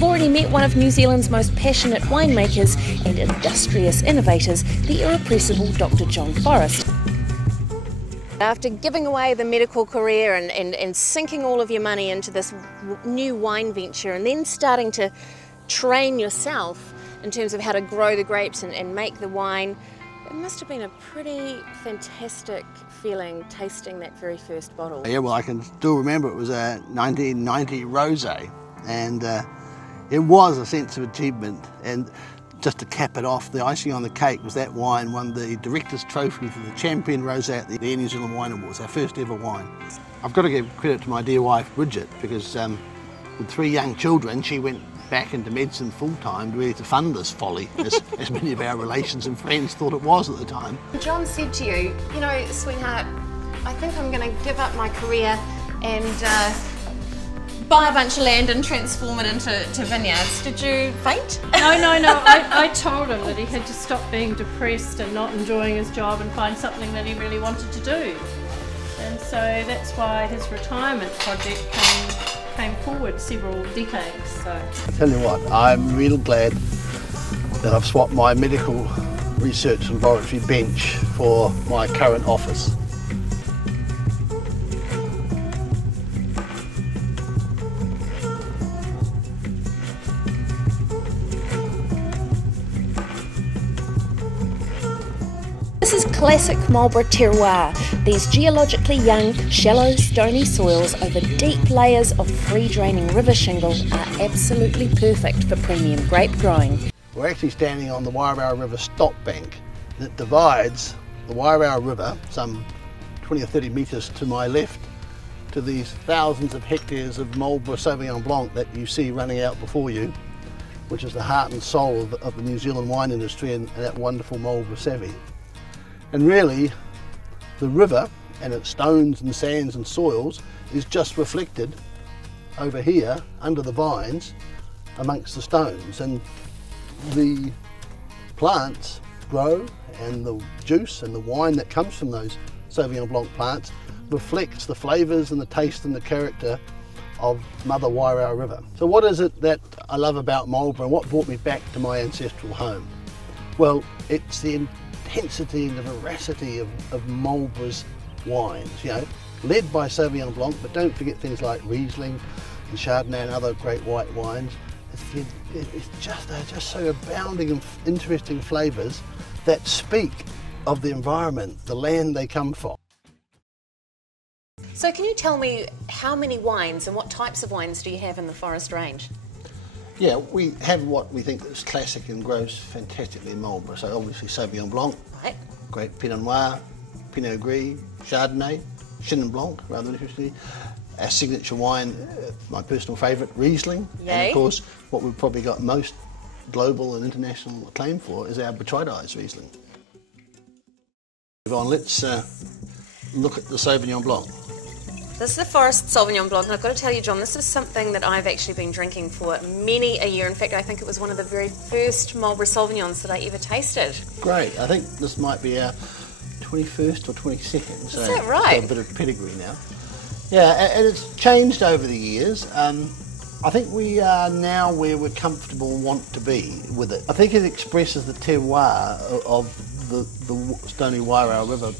You've already met one of New Zealand's most passionate winemakers and industrious innovators, the irrepressible Dr. John Forrest. After giving away the medical career and sinking all of your money into this new wine venture and then starting to train yourself in terms of how to grow the grapes and make the wine, it must have been a pretty fantastic feeling tasting that very first bottle. Yeah, well, I can still remember it was a 1990 rosé, and it was a sense of achievement. And just to cap it off, the icing on the cake was that wine won the Director's Trophy for the Champion Rosé at the New Zealand Wine Awards, our first ever wine. I've got to give credit to my dear wife, Bridget, because with 3 young children, she went back into medicine full-time really to fund this folly, as many of our relations and friends thought it was at the time. John said to you, you know, sweetheart, I think I'm going to give up my career and buy a bunch of land and transform it into vineyards. Did you faint? No. I told him that he had to stop being depressed and not enjoying his job and find something that he really wanted to do. And so that's why his retirement project came forward several decades. So. I tell you what, I'm real glad that I've swapped my medical research laboratory bench for my current office. This is classic Marber terroir. These geologically young, shallow, stony soils over deep layers of free-draining river shingle are absolutely perfect for premium grape growing. We're actually standing on the Marber River stop bank that divides the Marber River, some 20 or 30 metres to my left, to these thousands of hectares of Marlborough Sauvignon Blanc that you see running out before you, which is the heart and soul of the New Zealand wine industry and that wonderful Marlborough Savvy. And really, the river and its stones and sands and soils is just reflected over here under the vines amongst the stones, and the plants grow and the juice and the wine that comes from those Sauvignon Blanc plants reflects the flavours and the taste and the character of Mother Wairau River. So what is it that I love about Marlborough and what brought me back to my ancestral home? Well, it's the intensity and the veracity of Marlborough's wines, you know, led by Sauvignon Blanc, but don't forget things like Riesling and Chardonnay and other great white wines. They're just so abounding of interesting flavours that speak of the environment, the land they come from. So can you tell me how many wines and what types of wines do you have in the Forrest range? Yeah, we have what we think is classic and grows fantastically in Marlborough. So obviously Sauvignon Blanc, right, great Pinot Noir, Pinot Gris, Chardonnay, Chenin Blanc, rather interestingly. Our signature wine, my personal favourite, Riesling. Yay. And of course, what we've probably got most global and international acclaim for is our Botrytis Riesling. Yvonne, let's look at the Sauvignon Blanc. This is the Forrest Sauvignon Blanc, and I've got to tell you, John, this is something that I've actually been drinking for many a year. In fact, I think it was one of the very first Marlborough Sauvignons that I ever tasted. Great. I think this might be our 21st or 22nd. So is that right? Got a bit of pedigree now. Yeah, and it's changed over the years. I think we are now where we're comfortable and want to be with it. I think it expresses the terroir of the Stony Wairau River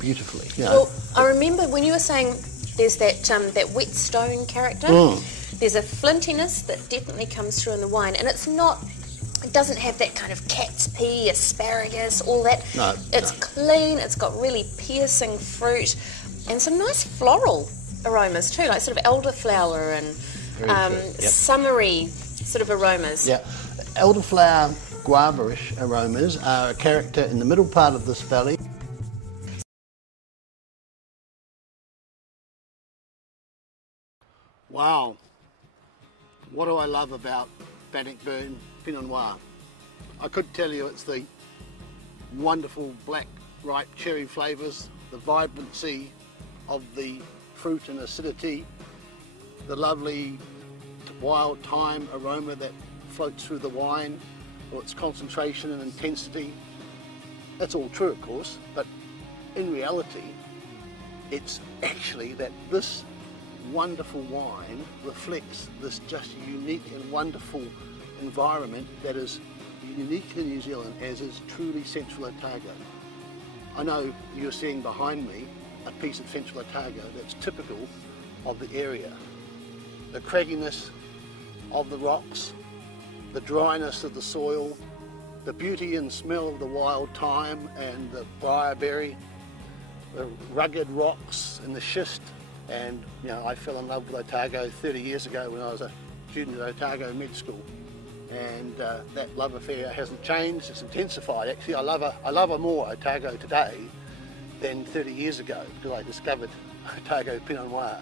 beautifully. You know. Well, I remember when you were saying there's that wet stone character. There's a flintiness that definitely comes through in the wine, and it doesn't have that kind of cat's pea, asparagus, all that. No, it's clean, it's got really piercing fruit, and some nice floral aromas too, like sort of elderflower and summery sort of aromas. Yeah, elderflower, guava-ish aromas are a character in the middle part of this valley. Wow, what do I love about Bannockburn Pinot Noir? I could tell you it's the wonderful black, ripe cherry flavours, the vibrancy of the fruit and acidity, the lovely wild thyme aroma that floats through the wine, or its concentration and intensity. That's all true, of course, but in reality, it's actually that this wonderful wine reflects this just unique and wonderful environment that is unique in New Zealand, as is truly Central Otago. I know you're seeing behind me a piece of Central Otago that's typical of the area. The cragginess of the rocks, the dryness of the soil, the beauty and smell of the wild thyme and the briarberry, the rugged rocks and the schist. And you know, I fell in love with Otago 30 years ago when I was a student at Otago Med School, and that love affair hasn't changed, it's intensified. Actually, I love her more Otago today than 30 years ago, because I discovered Otago Pinot Noir.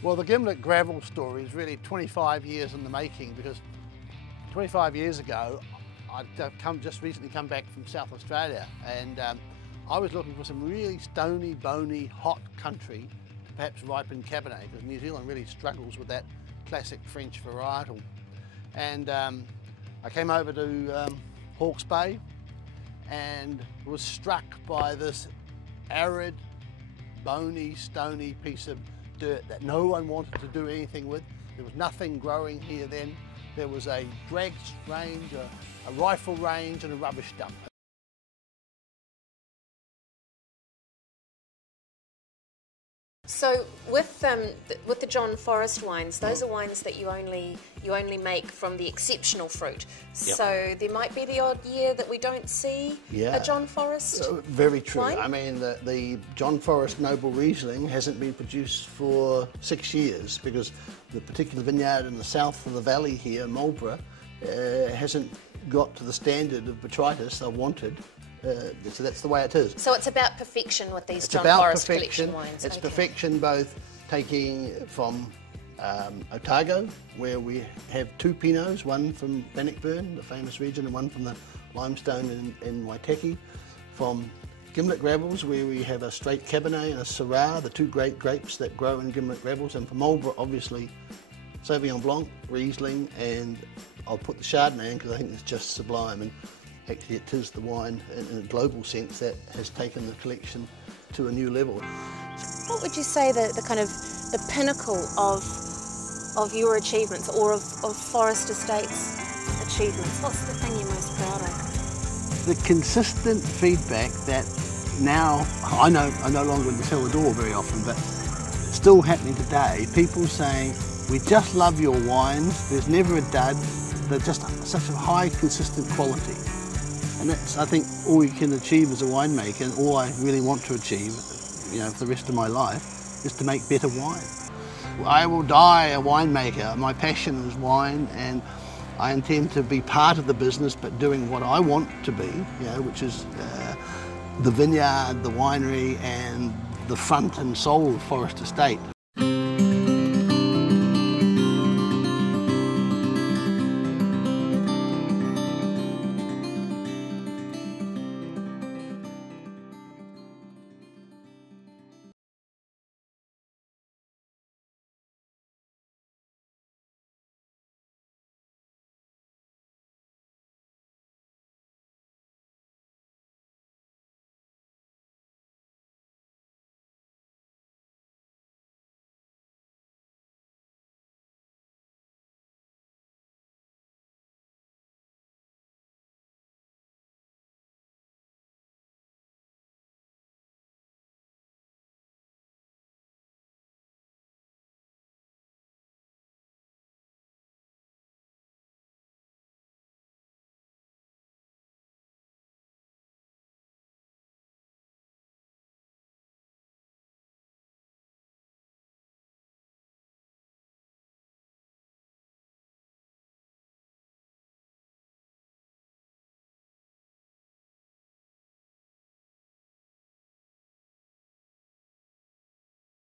Well, the Gimlet gravel story is really 25 years in the making, because 25 years ago I'd just recently come back from South Australia, and I was looking for some really stony, bony, hot country to perhaps ripen Cabernet, because New Zealand really struggles with that classic French varietal. And I came over to Hawke's Bay and was struck by this arid, bony, stony piece of dirt that no one wanted to do anything with. There was nothing growing here then. There was a drag range, a rifle range and a rubbish dump. So with the John Forrest wines, those are wines that you only make from the exceptional fruit. Yep. So there might be the odd year that we don't see a John Forrest very true. wine? I mean, the John Forrest Noble Riesling hasn't been produced for 6 years because the particular vineyard in the south of the valley here, Marber, hasn't got to the standard of botrytis I wanted. So that's the way it is. So it's about perfection with these John Forrest collection wines. It's perfection, both taking from Otago, where we have 2 Pinots, one from Bannockburn, the famous region, and one from the limestone in Waitaki. From Gimlet Gravels, where we have a straight Cabernet and a Syrah, the 2 great grapes that grow in Gimlet Gravels. And from Marber, obviously, Sauvignon Blanc, Riesling, and I'll put the Chardonnay in because I think it's just sublime. And actually, it is the wine in a global sense that has taken the collection to a new level. What would you say the kind of the pinnacle of your achievements, or of Forrest Estates' achievements? What's the thing you're most proud of? The consistent feedback that now I no longer sell the door very often, but still happening today. People saying, "We just love your wines. There's never a dud. They're just such a high, consistent quality." And that's, I think, all you can achieve as a winemaker, and all I really want to achieve, you know, for the rest of my life, is to make better wine. I will die a winemaker. My passion is wine, and I intend to be part of the business, but doing what I want to be, you know, which is the vineyard, the winery, and the front and soul of Forrest Estate.